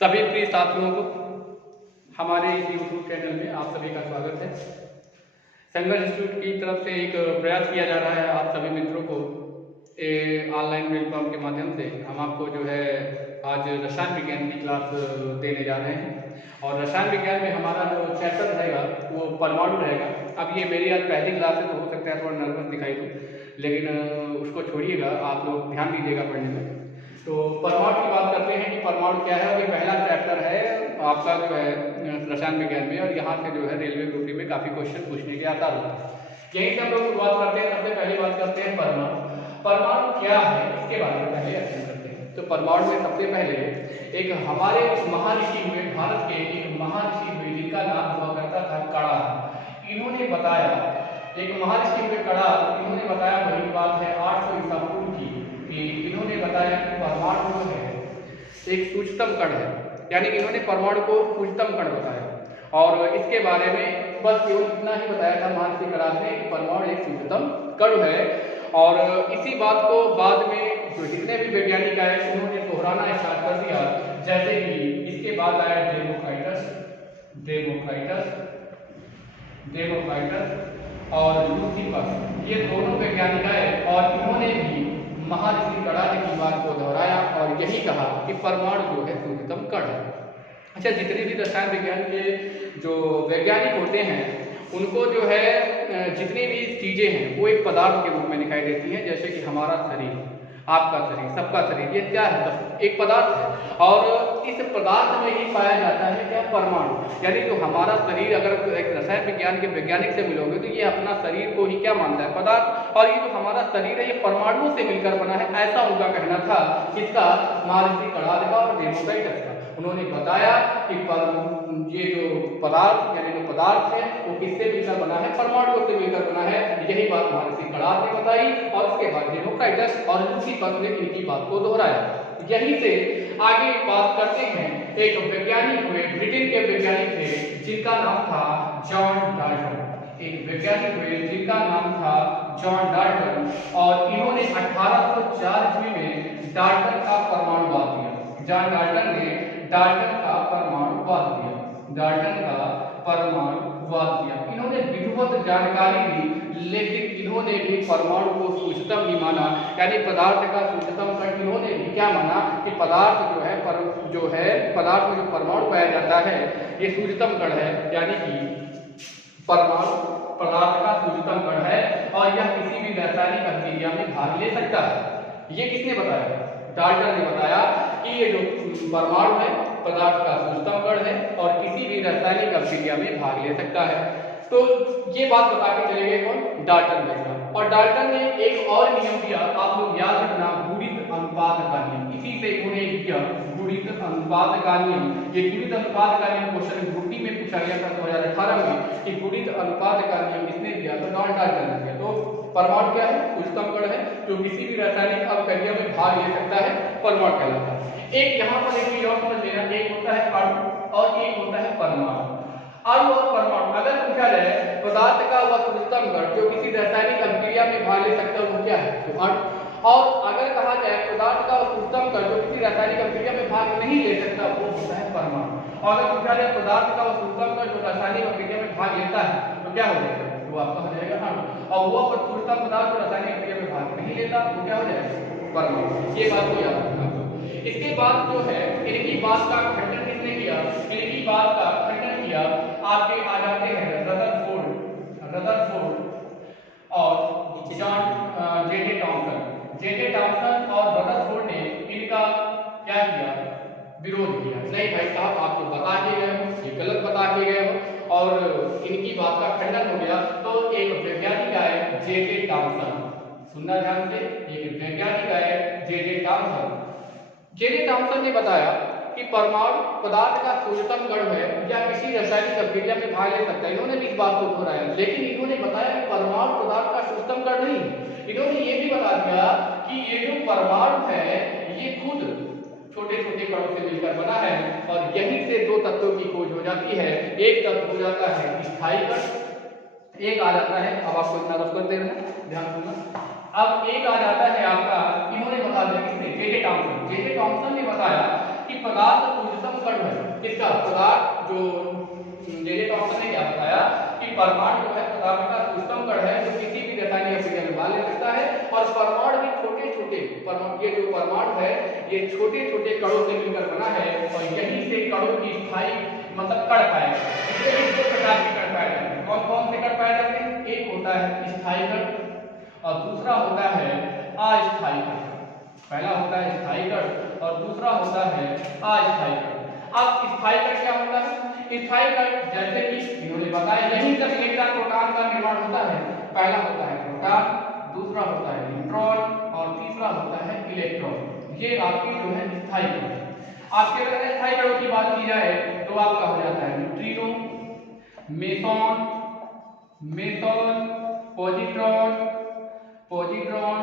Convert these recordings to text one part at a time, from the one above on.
सभी प्रिय साथियों को हमारे इस YouTube चैनल में आप सभी का स्वागत है। संघर्ष इंस्टीट्यूट की तरफ से एक प्रयास किया जा रहा है आप सभी मित्रों को ऑनलाइन प्लेटफॉर्म के माध्यम से हम आपको जो है आज रसायन विज्ञान की क्लास देने जा रहे हैं। और रसायन विज्ञान में हमारा जो चैप्टर रहेगा वो परमाणु रहेगा। अब ये मेरी आज पहली क्लास है तो हो सकता है थोड़ा नर्वस दिखाई दो, लेकिन उसको छोड़िएगा, आप लोग ध्यान दीजिएगा पढ़ने में। तो परमाणु की बात करते हैं कि परमाणु क्या है। और ये पहला चैप्टर है आपका जो है रसायन विज्ञान में, और यहाँ से जो है रेलवे ग्रुप डी में काफ़ी क्वेश्चन पूछने के आसार होते हैं। यहीं से हम लोग शुरुआत करते हैं। सबसे पहली बात करते हैं परमाणु। परमाणु क्या है इसके बारे में पहले अध्ययन करते हैं। तो परमाणु में सबसे पहले एक हमारे महर्षि हुए, भारत के एक महर्षि हुए जिनका नाम हुआ करता था कड़ा, इन्होंने बताया, एक महर्षि हुए कड़ा, इन्होंने बताया, वही बात है 800 ईसा पूर्व की, कि इन्होंने बताया कि परमाणु जो है एक सूक्ष्मतम कण है, यानी कि इन्होंने परमाणु को सूक्ष्मतम कण बताया। और इसके बारे में बस केवल इतना ही बताया था महर्षि कड़ा ने कि परमाणु एक सूक्ष्मतम कण है। और इसी बात को बाद में जो जितने भी वैज्ञानिक आए उन्होंने दोहराना स्टार्ट कर दिया। जैसे कि इसके बाद आया डेमोक्राइटस और लूसिफस, ये दोनों वैज्ञानिक आए और इन्होंने भी महर्षि कड़ा ने की बात को दोहराया और यही कहा कि परमाणु जो है सूक्ष्मतम कण है। अच्छा, जितने भी रसायन विज्ञान के जो वैज्ञानिक होते हैं उनको जो है जितनी भी चीजें हैं वो एक पदार्थ के रूप में दिखाई देती हैं। जैसे कि हमारा शरीर, आपका शरीर, सबका शरीर, ये क्या है? एक पदार्थ है। और इस पदार्थ में ही पाया जाता है क्या? परमाणु। यानी जो हमारा शरीर, अगर एक रसायन विज्ञान के वैज्ञानिक से मिलोगे तो ये अपना शरीर को ही क्या मानता है? पदार्थ। और ये जो हमारा शरीर है ये परमाणुओं से मिलकर बना है, ऐसा उनका कहना था। किसका? महर्षि कड़ा का और डेमोक्राइटस का। उन्होंने बताया कि ये जो पदार्थ, यानी जो पदार्थ है वो किससे मिलकर बना है? परमाणुओं से मिलकर बना है। यही बात महर्षि कड़ा ने बताई और उसके बाद डेमोक्राइटस और लूसिफस ने इनकी बात को दोहराया। यहीं से आगे बात करते हैं। एक वैज्ञानिक हुए, ब्रिटेन के वैज्ञानिक थे जिनका नाम था जॉन डाल्टन। एक वैज्ञानिक हुए जिनका नाम था जॉन डाल्टन, और इन्होंने 1804 ईस्वी में डाल्टन का परमाणुवाद दिया। जॉन डाल्टन ने डाल्टन का परमाणुवाद दिया। इन्होंने विधिवत जानकारी दी, लेकिन इन्होंने भी परमाणु को सूक्ष्मतम ही माना, यानी पदार्थ का सूक्ष्मतम कण। इन्होंने भी क्या माना कि पदार्थ जो है पदार्थ में जो परमाणु पाया जाता है ये सूक्ष्मतम कण है, यानी कि परमाणु पदार्थ का सूक्ष्मतम कण है और यह किसी भी रासायनिक अभिक्रिया में भाग ले सकता है। ये किसने बताया? डाल्टन ने बताया कि ये जो परमाणु है पदार्थ का सूक्ष्मतम कण है और किसी भी रासायनिक अभिक्रिया में भाग ले सकता है। तो ये बात बता के चले गए कौन? डाल्टन वैसा। और डाल्टन ने एक और नियम दिया, आप लोग याद रखना, गुणित अनुपात का नियम। इसी से उन्होंने दिया गुणित अनुपात का नियम। ये गुणित अनुपात का नियम क्वेश्चन ग्रुप डी में पूछा गया था 2018 में कि गुणित अनुपात का नियम किसने दिया? तो जॉन डाल्टन ने दिया। तो परमाणु क्या है? सूक्ष्मतम कण है जो किसी भी रासायनिक अभिक्रिया में भाग ले सकता है, परमाणु कहलाता है। एक यहाँ पर एक चीज और समझ लेना, एक होता है अणु और एक होता है परमाणु। अणु और परमाणु अगर पूछा जाए पदार्थ का वह सूक्ष्मतम कण जो किसी रासायनिक अभिक्रिया में भाग ले सकता है वो क्या है? तो अणु। और अगर कहा जाए पदार्थ का सूक्ष्मतम कण जो किसी रासायनिक अभिक्रिया में भाग नहीं ले सकता वो होता है परमाणु। और अगर पूछा जाए पदार्थ का सूक्ष्मतम कण जो रासायनिक अभिक्रिया में भाग लेता है तो क्या हो जाएगा? वो आपका हो जाएगा अणु। और वो सूक्ष्मतम पदार्थ जो रासायनिक अभिक्रिया में भाग नहीं लेता वो क्या हो जाएगा? परमाणु। ये बात को याद रखना। इसके बाद जो है इनकी बात का खंडन किसने किया? इनकी बात का खंडन किया आपके आ जाते हैं रदरफोर्ड और जॉन जे टॉमसन और रदरफोर्ड ने इनका क्या किया? विरोध किया। नहीं भाई साहब, आप तो बता के गए हो, ये गलत बता के गए हो, और इनकी बात का खंडन हो गया। तो एक वैज्ञानिक आए जे टॉमसन, सुनना ध्यान से, एक वैज्ञानिक आए जे टॉमसन ने बताया कि परमाणु पदार्थ का सूक्ष्मतम कण है या किसी रासायनिक अभिक्रिया में भाग ले सकता है। इन्होंने भी इस बात को दोहराया, लेकिन इन्होंने बताया कि परमाणु पदार्थ का सूक्ष्मतम कण नहीं। इन्होंने ये भी बता दिया कि ये जो परमाणु है ये खुद छोटे छोटे कणों से मिलकर बना है और यहीं से दो तत्वों की खोज हो जाती है। एक तत्व हो जाता है स्थायी कण, एक आ जाता है, अब आपको इतना रफ कर देना, ध्यान सुनना। अब एक आ जाता है आपका, इन्होंने बता दिया किसने? जे टॉमसन ने बताया कि पदार्थ सूक्ष्मतम कण है किसका पदार्थ जो जे टॉमसन ने क्या बताया कि परमाणु जो है पदार्थ का सूक्ष्म कण है जो किसी भी रासायनिक अभिक्रिया में भाग ले सकता है और परमाणु भी छोटे छोटे ये जो परमाणु है ये छोटे छोटे कणों से मिलकर बना है और यहीं से कणों की स्थायी मतलब कण पाए जाते हैं। दो प्रकार के कण पाए जाते हैं। कौन कौन से कण पाए जाते हैं? एक होता है स्थायी कण और दूसरा होता है अस्थायी कण। पहला होता है स्थायी कण और दूसरा होता है अस्थायी कण। अब स्थायी कण क्या होता है? स्थायी कण जैसे कि इन्होंने बताया यहीं तक इलेक्ट्रॉन प्रोटॉन का निर्माण होता है। पहला होता है प्रोटॉन, दूसरा होता है न्यूट्रॉन और तीसरा होता है इलेक्ट्रॉन। ये आपकी जो है स्थायी कण। आपके अगर स्थायी कणों की बात की जाए तो आपका हो जाता है न्यूट्रिनो, मेसॉन, पॉजिट्रॉन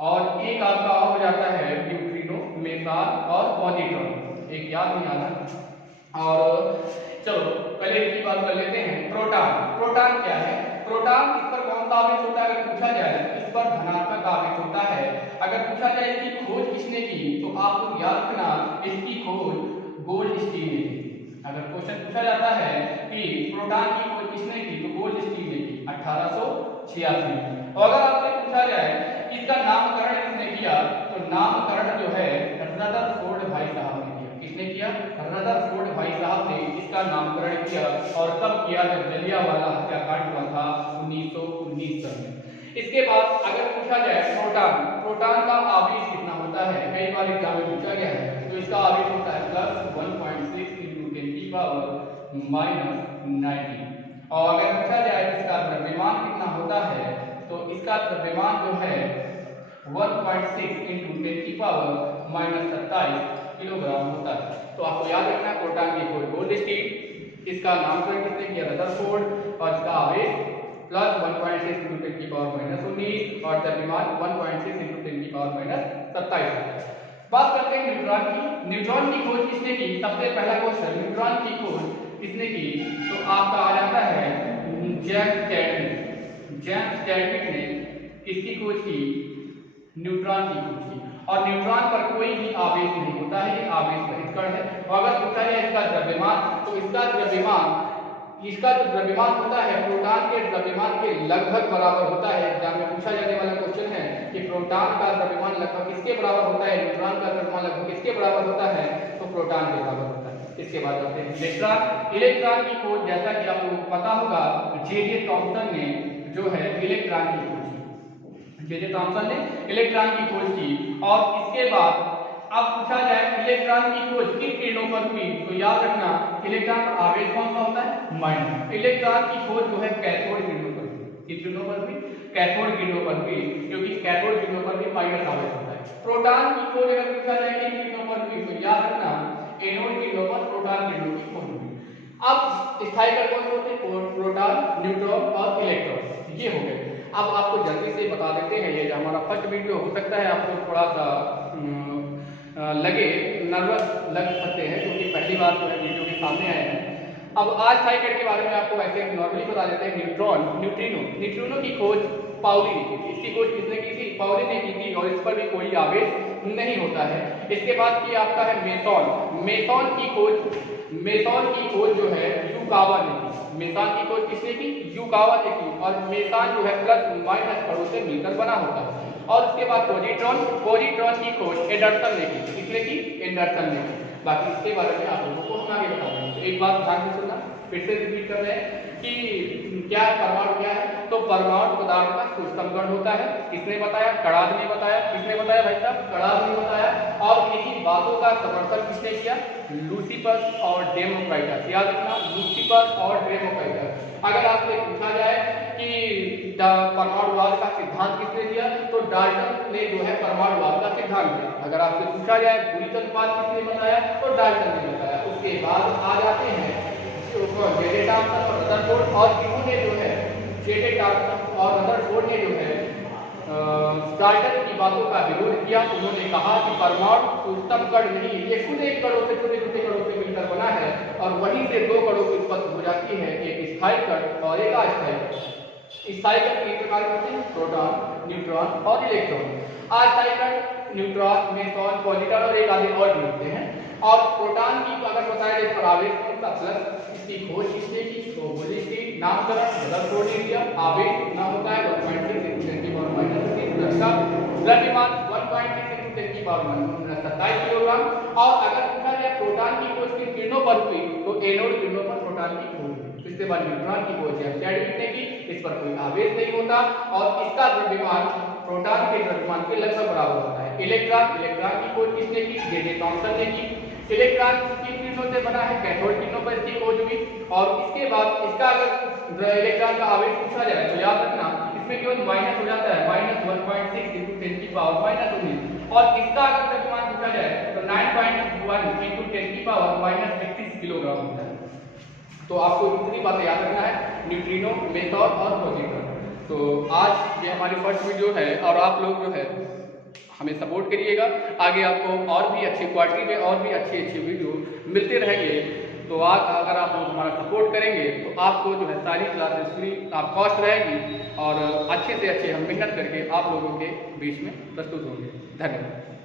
और एक आपका हो जाता है न्यूट्रिनो, मेसॉन और पॉजिट्रॉन। एक याद नहीं आ रहा। और चलो पहले की बात कर लेते हैं प्रोटॉन। प्रोटॉन क्या है? प्रोटॉन इस पर कौन सा आवेश होता है? अगर पूछा जाए इस पर धनात्मक आवेश होता है। अगर पूछा जाए इसकी खोज किसने की तो आप लोग याद रखना इसकी खोज गोल्डस्टीन ने की। अगर क्वेश्चन पूछा जाता है कि प्रोटॉन की खोज किसने की तो गोल्डस्टीन ने की 1886 में। और अगर आपसे पूछा जाए इसका नामकरण किसने किया तो नामकरण जो है रदरफोर्ड भाई साहब ने किया। किसने किया? रदरफोर्ड भाई साहब ने इसका नामकरण किया। और कब किया? जब जलियांवाला हत्याकांड हुआ था 1919 में। इसके बाद अगर पूछा जाए प्रोटॉन का आवेश कितना होता है? कई बार एग्जाम में पूछा गया है तो इसका आवेश होता है +1.6 × 10⁻⁻⁹ और अगर पूछा जाए इसका द्रव्यमान कितना होता है तो इसका द्रव्यमान जो है 1.6 × 10⁻⁻27 किलोग्राम होता है। तो आपको याद रखना प्रोटॉन की खोज गोल्डस्टीन, इसका नामकरण किसने किया? रदरफोर्ड और इसका आवेश +1.6 × 10⁻⁻19 और द्रव्यमान 1.6 × 10⁻⁻27। बात करते हैं न्यूट्रॉन की। न्यूट्रॉन की खोज किसने की? सबसे पहला क्वेश्चन न्यूट्रॉन की खोज किसने की तो आपका आ जाता है जेम्स चैडविक ने किसकी खोज की? न्यूट्रॉन की खोज की। और न्यूट्रॉन पर कोई भी आवेश नहीं होता है, ये आवेश रहित कण है। और अगर पूछा जाए इसका द्रव्यमान तो इसका जो द्रव्यमान होता है प्रोटॉन के द्रव्यमान के लगभग बराबर होता है। एग्जाम में पूछा जाने वाला क्वेश्चन है कि प्रोटॉन का द्रव्यमान लगभग किसके बराबर होता है? न्यूट्रॉन का द्रव्यमान लगभग किसके बराबर होता है? तो प्रोटॉन के बराबर होता है। इसके बाद आते हैं इलेक्ट्रॉन की खोज। जैसा कि आपको पता होगा जे टॉमसन ने जो है इलेक्ट्रॉन की खोज की। जे टॉमसन ने इलेक्ट्रॉन की खोज की। और इसके बाद अब पूछा जाए इलेक्ट्रॉन की खोज किन किरणों पर हुई तो याद रखना इलेक्ट्रॉन पर आवेश कौन सा होता है? माइनस। इलेक्ट्रॉन की खोज जो है कैथोड किरणों पर हुई। किन किरणों पर हुई? कैथोड किरणों पर हुई, क्योंकि कैथोड किरणों पर भी माइनस आवेश होता है। प्रोटॉन की खोज अगर पूछा जाए किन किरणों पर हुई तो याद रखना एनोड किरणों पर प्रोटॉन किरणों की खोज हुई। अब स्थायी कण कौन से होते हैं? प्रोटॉन, न्यूट्रॉन और इलेक्ट्रॉन। ये हो गए। अब आपको जल्दी से बता देते हैं, ये जो हमारा फर्स्ट वीडियो हो सकता है आपको थोड़ा सा लगे नर्वस लग सकते हैं क्योंकि पहली बार जो है वीडियो के सामने आए हैं। अब आज स्थायी कण के बारे में आपको ऐसे नॉर्मली बता देते हैं। न्यूट्रिनो की खोज पाउली ने की थी। इसकी खोज किसने की थी? पाउली ने की थी और इस पर भी कोई आवेश नहीं होता है। इसके बाद की आपका है मेसॉन की खोज जो है युकावा ने की। मेसॉन की खोज किसने की? युकावा ने की। और मेसॉन जो है प्लस माइनस कणों से मिलकर बना होता है। और उसके बाद पॉजिट्रॉन की खोज एंडरसन ने की। किसने की? एंडरसन ने की। बाकी इसके बारे में आप लोगों को हम आगे बता देंगे। तो एक बात ध्यान से सुनना, फिर से रिपीट कर रहे हैं कि क्या परमाणु क्या है। तो परमाणु पदार्थ का सूक्ष्म कण होता है। किसने बताया? कणाद ने बताया। किसने बताया भाई साहब? कणाद ने बताया। और इन्हीं बातों का समर्थन किसने किया? लुसिफस और डेमोक्राइटस। याद रखना लुसिफस और डेमोक्राइटस। अगर आपसे पूछा जाए कि परमाणुवाद का सिद्धांत किसने दिया तो डाल्टन ने जो है परमाणुवाद का सिद्धांत दिया। अगर आपसे पूछा जाए बुरी अनुपात किसने बताया तो डाल्टन ने बताया। उसके बाद आ जाते हैं जे टॉमसन और रदरफोर्ड। और इन्होंने जो है जे टॉमसन और रदरफोर्ड ने जो है डाल्टन की बातों का विरोध किया। उन्होंने कहा कि परमाणु सूक्ष्म कण नहीं, ये खुद एक कणों से छोटे छोटे कणों से मिलकर बना है और वहीं से दो कणों की उत्पत्ति हो जाती है, एक स्थायी कण और एक अस्थायी कण। स्थायी कण तीन प्रकार के होते हैं, प्रोटॉन, न्यूट्रॉन और इलेक्ट्रॉन। अस्थायी कण न्यूट्रॉन, मेसॉन, पॉजिट्रॉन और एक आदि और भी होते हैं। और प्रोटॉन की अगर बताया जाए पर आवेश कौन सा प्लस, इसकी खोज किसने की, तो बोलिस्टी, नामकरण बदल छोड़ दिया, आवेश कितना होता है 1.6 × 10⁻³ प्लस का द्रव्यमान 1.6 × 10⁻27 किलोग्राम। और अगर पूछा जाए प्रोटॉन की खोज किन किरणों पर हुई, तो एनोड किरणों पर प्रोटॉन की खोज हुई। तो इसके बाद न्यूट्रॉन की खोज है चैडविक ने की, इस पर कोई आवेश नहीं होता और इसका द्रव्यमान प्रोटॉन के द्रव्यमान के लगभग बराबर होता है। इलेक्ट्रॉन की खोज किसने की, जे.जे. थॉमसन ने की। इलेक्ट्रॉन किन किरणों से बना है, कैथोड किरणों पर इसकी खोज हुई। और इसके बाद इसका अगर इलेक्ट्रॉन का आवेश पूछा जाए तो याद रखना इसमें केवल माइनस हो जाता है, -1.6 × 10⁻−19। और इसका अगर द्रव्यमान पूछा जाए तो 9.1 × 10⁻−31 किलोग्राम होता है। तो आपको इतनी बातें याद रखना है, न्यूट्रिनो, मेथड और पॉजिट्रॉन। तो आज ये हमारी फर्स्ट वीडियो है और आप लोग जो है हमें सपोर्ट करिएगा, आगे आपको और भी अच्छी क्वालिटी में और भी अच्छी वीडियो मिलते रहेंगे। तो अगर आप लोग हमारा सपोर्ट करेंगे तो आपको जो है सारी क्लासेस फ्री आप कॉस्ट रहेगी और अच्छे से अच्छे हम मेहनत करके आप लोगों के बीच में प्रस्तुत होंगे। धन्यवाद।